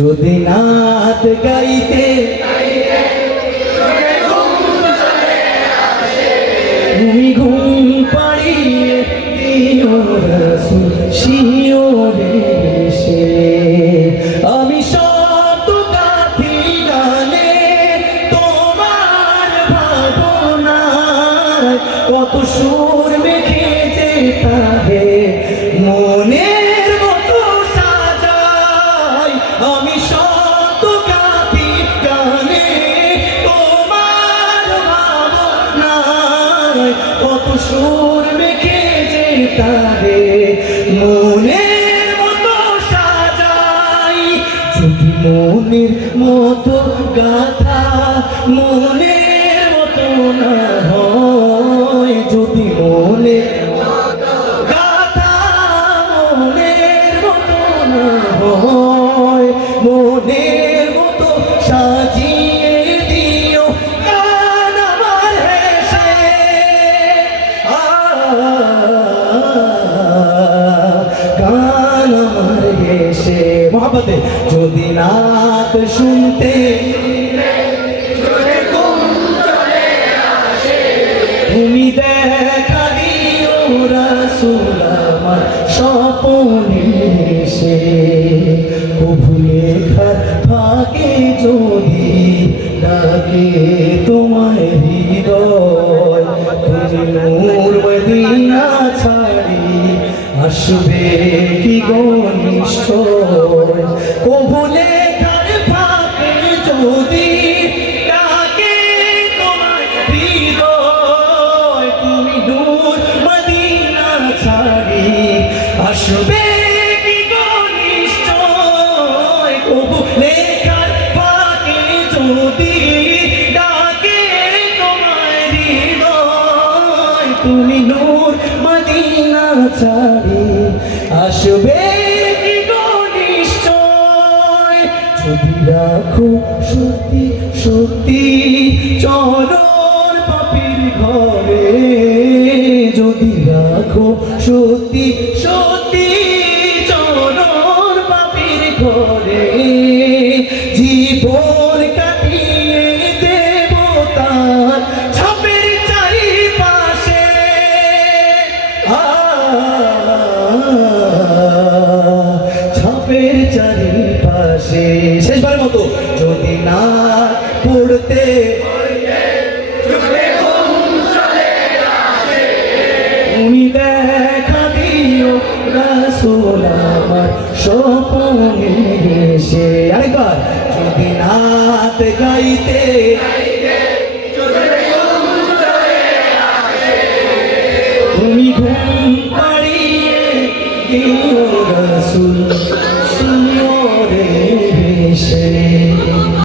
যদি নাত গাইতে তুমি ঘুম পাড়িয়ে দিও রাসূল শিওরে এসে। আমি শত গাথি গানে তোমার ভাবনায়, কত সুর মেখেছে তাহে মনের মতো সাজাই। আমি শত গাথি গানে তোমার ভাবনায়, কত সুর মেখেছে তাহে মনের মতো সাজাই। যদি মনের মতো গাথা মনের মতো না হয়, যদি মনের গাথা মনের মতো না হয়, মনের মতো সাজিয়ে দিও গান আমার হেসে। গান আমার হেসে মহাব্বতে। যদি নাত শুনতে তুমি দেখা দিও রাসূল আমার স্বপনে এসে। কভু লেখার ফাঁকে যদি ডাকে তোমায় হৃদয়, তুমি নূর মদিনা ছাড়ি আসবে কি গো নিশ্চয়। কভু লেখার ফাঁকে যদি ডাকে তোমায় হৃদয়, তুমি নূর মদিনা ছাড়ি আসবে কি গো নিশ্চয়। কভু লেখার ফাঁকে যদি ডাকে তোমায় হৃদয়, তুমি নূর মদিনা ছাড়ি আসবে কি গো নিশ্চয়। যদি রাখো সত্যি সত্যি চরণ পাপীর ঘরে, যদি রাখো সত্যি সত্যি চরণ পাপীর ঘরে, জীবন কাটিয়ে দেব তার ছাপের চারিপাশে। ছাপের চারিপাশে শেষবারের মতো। যদি না পড়তে তুমি দেখা দিও রাসূল আমার স্বপনে এসে। আরেকবার। যদি নাত গাইতে তুমি ঘুম পাড়িয়ে দিও রাসূল